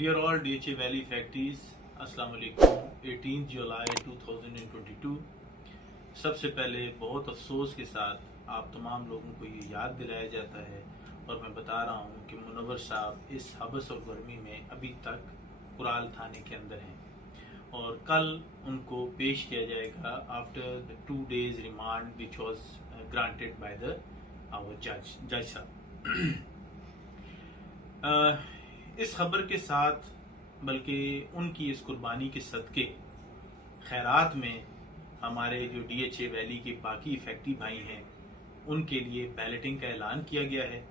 Dear all DHA Valley factories, अस्सलाम वालेकुम। 18 जुलाई 2022। सबसे पहले बहुत अफसोस के साथ आप तमाम लोगों को ये याद दिलाया जाता है और मैं बता रहा हूँ कि मुनव्वर साहब इस हबस और गर्मी में अभी तक कुराल थाने के अंदर हैं और कल उनको पेश किया जाएगा after the 2 days remand which was granted by the our जज साहब। इस खबर के साथ बल्कि उनकी इस कुर्बानी के सदके खैरात में हमारे जो DHA वैली के बाकी फैक्ट्री भाई हैं उनके लिए बैलेटिंग का ऐलान किया गया है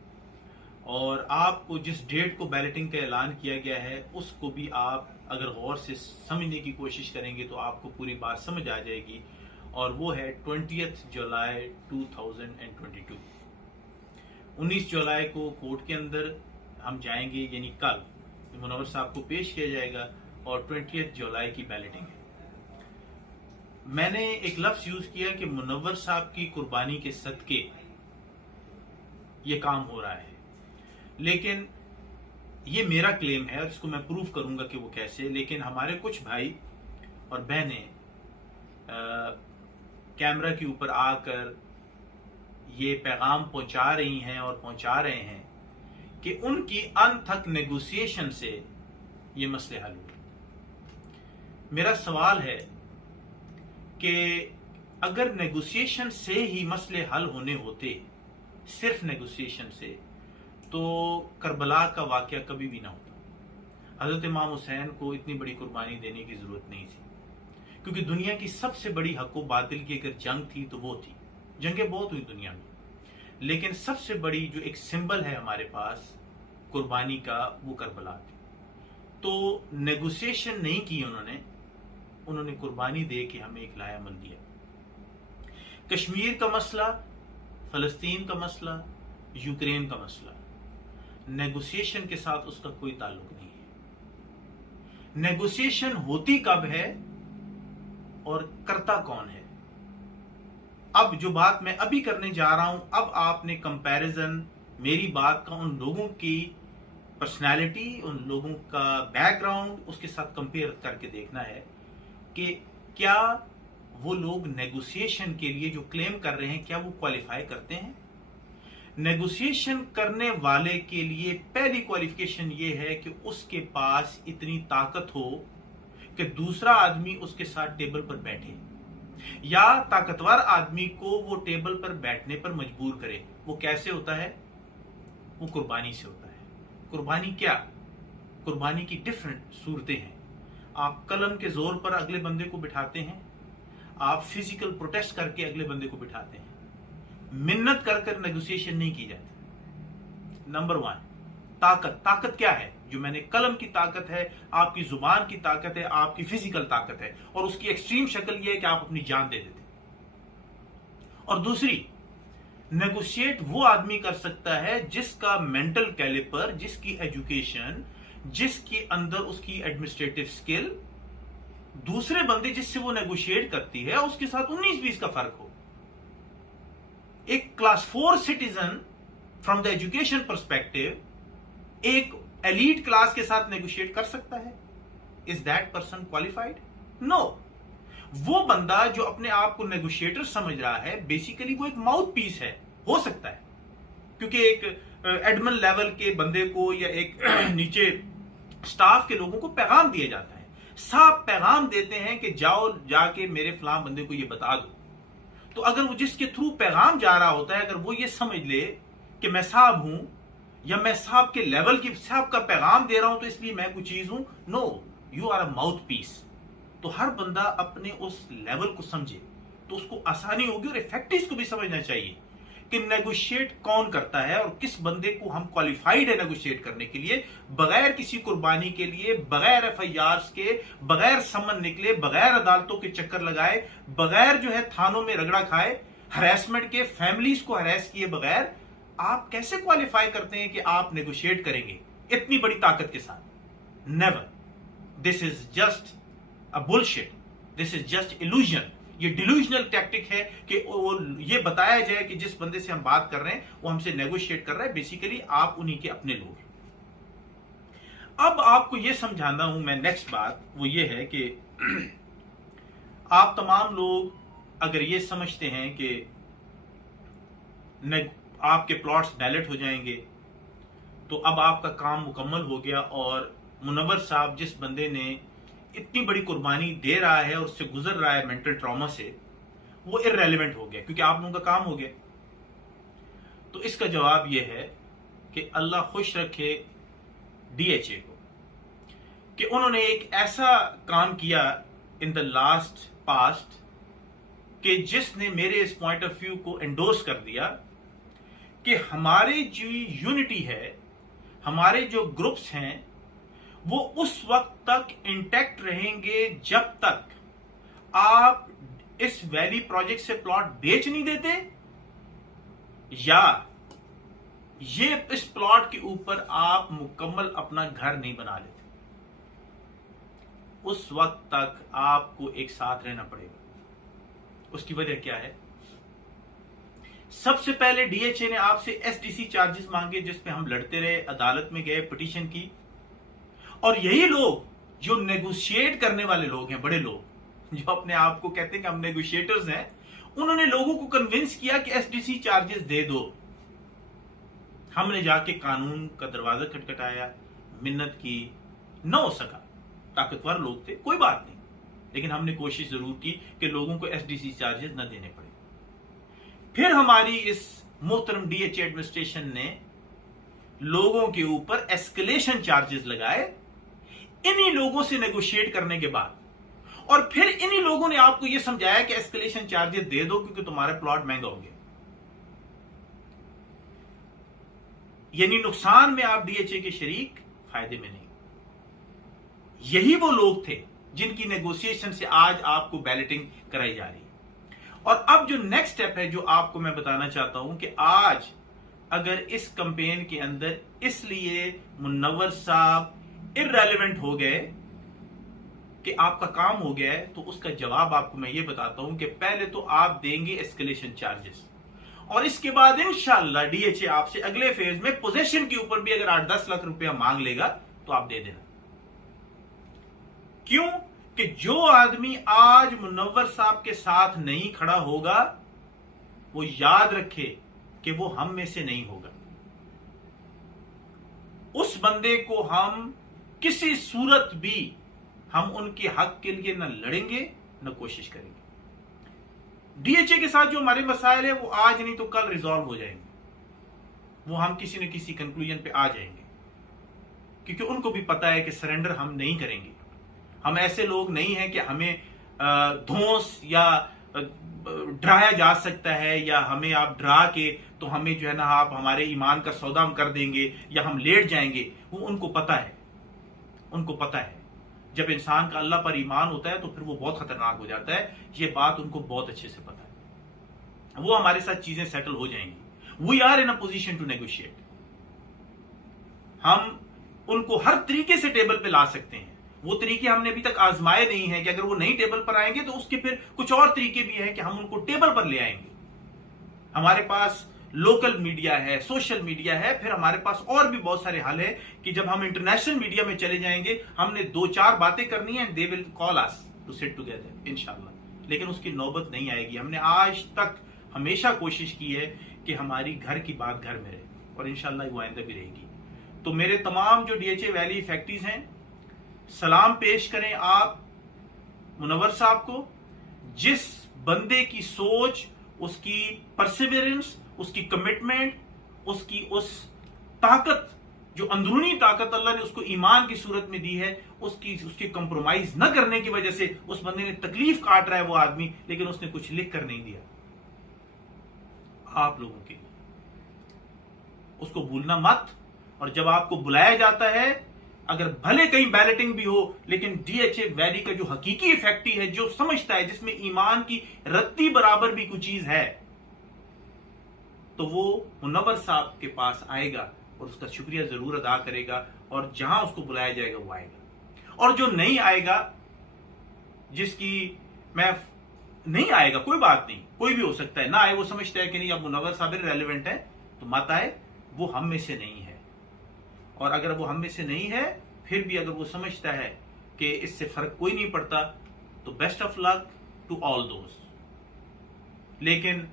और आपको जिस डेट को बैलेटिंग का ऐलान किया गया है उसको भी आप अगर गौर से समझने की कोशिश करेंगे तो आपको पूरी बात समझ आ जाएगी और वो है 20 जुलाई 2022। 19 जुलाई को कोर्ट के अंदर हम जाएंगे, यानी कल मुनव्वर साहब को पेश किया जाएगा और 20 जुलाई की बैलेटिंग है। मैंने एक लफ्ज यूज किया कि मुनव्वर साहब की कुर्बानी के सदके ये काम हो रहा है, लेकिन ये मेरा क्लेम है और इसको मैं प्रूव करूंगा कि वो कैसे। लेकिन हमारे कुछ भाई और बहनें कैमरा के ऊपर आकर ये पैगाम पहुंचा रही हैं और पहुंचा रहे हैं कि उनकी अनथक नेगोशिएशन से ये मसले हल हुए। मेरा सवाल है कि अगर नेगोशिएशन से ही मसले हल होने होते, सिर्फ नेगोशिएशन से, तो करबला का वाकया कभी भी ना होता। हजरत इमाम हुसैन को इतनी बड़ी कुर्बानी देने की जरूरत नहीं थी, क्योंकि दुनिया की सबसे बड़ी हक व बातिल की अगर जंग थी तो वो थी। जंगें बहुत हुई दुनिया में, लेकिन सबसे बड़ी जो एक सिंबल है हमारे पास कुर्बानी का, वो करबला थी। तो नेगोशिएशन नहीं की उन्होंने कुर्बानी दे के हमें एक लायामल दिया। कश्मीर का मसला, फलस्तीन का मसला, यूक्रेन का मसला, नेगोशिएशन के साथ उसका कोई ताल्लुक नहीं है। नेगोशिएशन होती कब है और करता कौन है? अब जो बात मैं अभी करने जा रहा हूं, अब आपने कंपैरिजन मेरी बात का उन लोगों की पर्सनालिटी, उन लोगों का बैकग्राउंड, उसके साथ कंपेयर करके देखना है कि क्या वो लोग नेगोशिएशन के लिए जो क्लेम कर रहे हैं क्या वो क्वालिफाई करते हैं। नेगोशिएशन करने वाले के लिए पहली क्वालिफिकेशन ये है कि उसके पास इतनी ताकत हो कि दूसरा आदमी उसके साथ टेबल पर बैठे, या ताकतवर आदमी को वो टेबल पर बैठने पर मजबूर करे। वो कैसे होता है? वो कुर्बानी से होता है। कुर्बानी क्या? कुर्बानी की डिफरेंट सूरतें हैं। आप कलम के जोर पर अगले बंदे को बिठाते हैं, आप फिजिकल प्रोटेस्ट करके अगले बंदे को बिठाते हैं, मिन्नत कर कर नेगोशिएशन नहीं की जाती। नंबर 1, ताकत। ताकत क्या है? जो मैंने कलम की ताकत है, आपकी जुबान की ताकत है, आपकी फिजिकल ताकत है, और उसकी एक्सट्रीम शक्ल यह है कि आप अपनी जान दे देते। और दूसरी, नेगोशिएट वो आदमी कर सकता है जिसका मेंटल कैलिपर, जिसकी एजुकेशन, जिसके अंदर उसकी एडमिनिस्ट्रेटिव स्किल दूसरे बंदे जिससे वो नेगोशिएट करती है उसके साथ 19-20 का फर्क हो। एक class 4 citizen from the education perspective एक एलीट क्लास के साथ नेगोशिएट कर सकता है। Is that person qualified? No. वो बंदा जो अपने आप को नेगोशिएटर समझ रहा है, बेसिकली वो एक माउथ पीस है। हो सकता है क्योंकि एक एडमिन लेवल के बंदे को या एक नीचे स्टाफ के लोगों को पैगाम दिया जाता है, साफ पैगाम देते हैं कि जाओ जाके मेरे फलां बंदे को ये बता दो। तो अगर वो जिसके थ्रू पैगाम जा रहा होता है, अगर वो ये समझ ले कि मैं साहब हूं या मैं साहब के लेवल की साहब का पैगाम दे रहा हूं तो इसलिए मैं कोई चीज हूं, no, you are a mouthpiece. तो हर बंदा अपने उस लेवल को समझे तो उसको आसानी होगी, और इफेक्टिव को भी समझना चाहिए कि नेगोशिएट कौन करता है और किस बंदे को हम क्वालिफाइड है नेगोशिएट करने के लिए, बगैर किसी कुर्बानी के लिए, बगैर एफआईआर के, बगैर समन निकले, बगैर अदालतों के चक्कर लगाए, बगैर जो है थानों में रगड़ा खाए, हरेसमेंट के, फैमिलीज को हरेस किए बगैर आप कैसे क्वालिफाई करते हैं कि आप नेगोशिएट करेंगे इतनी बड़ी ताकत के साथ? Never. This is just a bullshit, this is just illusion. ये डिल्यूजनल टैक्टिक है कि वो ये बताया जाए कि जिस बंदे से हम बात कर रहे हैं वो हमसे नेगोशिएट कर रहा है, बेसिकली आप उन्हीं के अपने लोग हैं। अब आपको यह समझाना हूं मैं, नेक्स्ट बात वो ये है कि आप तमाम लोग अगर ये समझते हैं कि आपके प्लॉट्स बैलेट हो जाएंगे तो अब आपका काम मुकम्मल हो गया और मुनव्वर साहब जिस बंदे ने इतनी बड़ी कुर्बानी दे रहा है और उससे गुजर रहा है मेंटल ट्रॉमा से, वो इररेलेवेंट हो गया क्योंकि आप लोगों का काम हो गया। तो इसका जवाब यह है कि अल्लाह खुश रखे डीएचए को कि उन्होंने एक ऐसा काम किया इन द लास्ट पास्ट कि जिसने मेरे इस पॉइंट ऑफ व्यू को एंडोर्स कर दिया कि हमारे जो यूनिटी है, हमारे जो ग्रुप्स हैं, वो उस वक्त तक इंटैक्ट रहेंगे जब तक आप इस वैली प्रोजेक्ट से प्लॉट बेच नहीं देते या ये इस प्लॉट के ऊपर आप मुकम्मल अपना घर नहीं बना लेते। उस वक्त तक आपको एक साथ रहना पड़ेगा। उसकी वजह क्या है? सबसे पहले डीएचए ने आपसे एसडीसी चार्जेस मांगे जिस पे हम लड़ते रहे, अदालत में गए, पिटीशन की, और यही लोग जो नेगोशिएट करने वाले लोग हैं, बड़े लोग जो अपने आप को कहते हैं कि हम नेगोशिएटर्स हैं, उन्होंने लोगों को कन्विंस किया कि एसडीसी चार्जेस दे दो। हमने जाके कानून का दरवाजा खटखटाया, मिन्नत की, न हो सका, ताकतवर लोग थे, कोई बात नहीं, लेकिन हमने कोशिश जरूर की कि लोगों को एसडीसी चार्जेस न देने पड़े। फिर हमारी इस मोहतरम डीएचए एडमिनिस्ट्रेशन ने लोगों के ऊपर एस्केलेशन चार्जेस लगाए इन्हीं लोगों से नेगोशिएट करने के बाद, और फिर इन्हीं लोगों ने आपको यह समझाया कि एस्केलेशन चार्जेस दे दो क्योंकि तुम्हारा प्लॉट महंगा हो गया। यानी नुकसान में आप डीएचए के शरीक, फायदे में नहीं। यही वो लोग थे जिनकी नेगोशिएशन से आज आपको बैलेटिंग कराई जा रही है। और अब जो नेक्स्ट स्टेप है जो आपको मैं बताना चाहता हूं कि आज अगर इस कैंपेन के अंदर इसलिए मुनव्वर साहब इररेलेवेंट हो गए कि आपका काम हो गया है, तो उसका जवाब आपको मैं ये बताता हूं कि पहले तो आप देंगे एस्केलेशन चार्जेस, और इसके बाद इंशाअल्लाह डीएचए आपसे अगले फेज में पोजेशन के ऊपर भी अगर 8-10 लाख रुपया मांग लेगा तो आप दे देना। क्यों? कि जो आदमी आज मुनव्वर साहब के साथ नहीं खड़ा होगा वो याद रखे कि वो हम में से नहीं होगा। उस बंदे को हम किसी सूरत भी हम उनके हक के लिए न लड़ेंगे न कोशिश करेंगे। डीएचए के साथ जो हमारे मसाइल है वो आज नहीं तो कल रिजॉल्व हो जाएंगे, वो हम किसी न किसी कंक्लूजन पे आ जाएंगे, क्योंकि उनको भी पता है कि सरेंडर हम नहीं करेंगे। हम ऐसे लोग नहीं हैं कि हमें धौंस या डराया जा सकता है, या हमें आप डरा के तो हमें जो है ना आप हमारे ईमान का सौदा हम कर देंगे या हम लेट जाएंगे। वो उनको पता है, उनको पता है जब इंसान का अल्लाह पर ईमान होता है तो फिर वो बहुत खतरनाक हो जाता है। ये बात उनको बहुत अच्छे से पता है। वो हमारे साथ चीजें सेटल हो जाएंगी। We are in a position to negotiate. हम उनको हर तरीके से टेबल पे ला सकते हैं। वो तरीके हमने अभी तक आजमाए नहीं है कि अगर वो नहीं टेबल पर आएंगे तो उसके फिर कुछ और तरीके भी हैं कि हम उनको टेबल पर ले आएंगे। हमारे पास लोकल मीडिया है, सोशल मीडिया है, फिर हमारे पास और भी बहुत सारे हल है कि जब हम इंटरनेशनल मीडिया में चले जाएंगे हमने 2-4 बातें करनी है, they will call us to sit together इंशाल्लाह। लेकिन उसकी नौबत नहीं आएगी। हमने आज तक हमेशा कोशिश की है कि हमारी घर की बात घर में रहे, और इंशाल्लाह वो आइंदा भी रहेगी। तो मेरे तमाम जो डीएचए वैली फैक्ट्रीज हैं, सलाम पेश करें आप मुनव्वर साहब को, जिस बंदे की सोच, उसकी परसिवियरेंस, उसकी कमिटमेंट, उसकी उस ताकत, जो अंदरूनी ताकत अल्लाह ने उसको ईमान की सूरत में दी है, उसकी कंप्रोमाइज न करने की वजह से उस बंदे ने तकलीफ काट रहा है वो आदमी, लेकिन उसने कुछ लिख कर नहीं दिया आप लोगों के लिए। उसको भूलना मत। और जब आपको बुलाया जाता है, अगर भले कहीं बैलेटिंग भी हो, लेकिन डीएचए वैली का जो हकीकी फैक्ट्री है, जो समझता है, जिसमें ईमान की रत्ती बराबर भी कुछ चीज है, तो वो मुनव्वर साहब के पास आएगा और उसका शुक्रिया जरूर अदा करेगा, और जहां उसको बुलाया जाएगा वो आएगा। और जो नहीं आएगा, जिसकी मैं नहीं आएगा, कोई बात नहीं, कोई भी हो सकता है, ना आए, वो समझता है कि नहीं अब मुनव्वर साहब रेलेवेंट है तो मत आए, वो हम में से नहीं है। और अगर वो हम में से नहीं है, फिर भी अगर वो समझता है कि इससे फर्क कोई नहीं पड़ता, तो best of luck to all दोस्त। लेकिन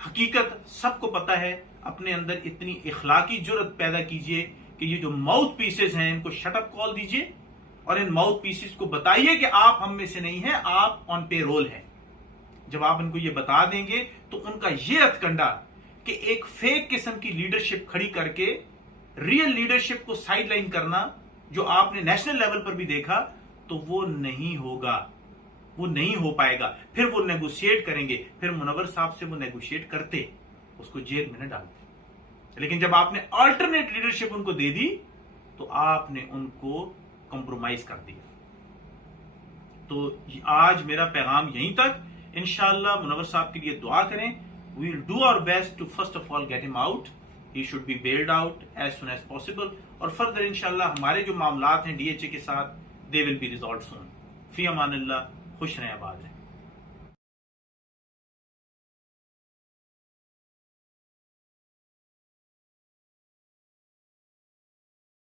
हकीकत सबको पता है। अपने अंदर इतनी इखलाकी जुर्रत पैदा कीजिए कि ये जो माउथ पीसेस हैं इनको शट अप कॉल दीजिए और इन माउथ पीसेस को बताइए कि आप हम में से नहीं हैं, आप ऑन पे रोल हैं। जब आप इनको ये बता देंगे तो उनका ये हथकंडा कि एक फेक किस्म की लीडरशिप खड़ी करके रियल लीडरशिप को साइडलाइन करना, जो आपने नेशनल लेवल पर भी देखा, तो वो नहीं होगा, वो नहीं हो पाएगा। फिर वो नेगोशिएट करेंगे, फिर मुनव्वर साहब से वो नेगोशिएट करते, उसको जेल में न डालते। लेकिन जब आपने अल्टरनेट लीडरशिप उनको दे दी तो आपने उनको कॉम्प्रोमाइज कर दिया। तो आज मेरा पैगाम यहीं तक। इंशाअल्लाह मुनव्वर साहब के लिए दुआ करें। We will do our best to first of all get him out. He should be bailed out as soon as possible. और फर्दर इंशाअल्लाह हमारे जो मामलात हैं DHA के साथ, they will be resolve soon. फी अमानिल्लाह। खुश रहें, आबाद रहें।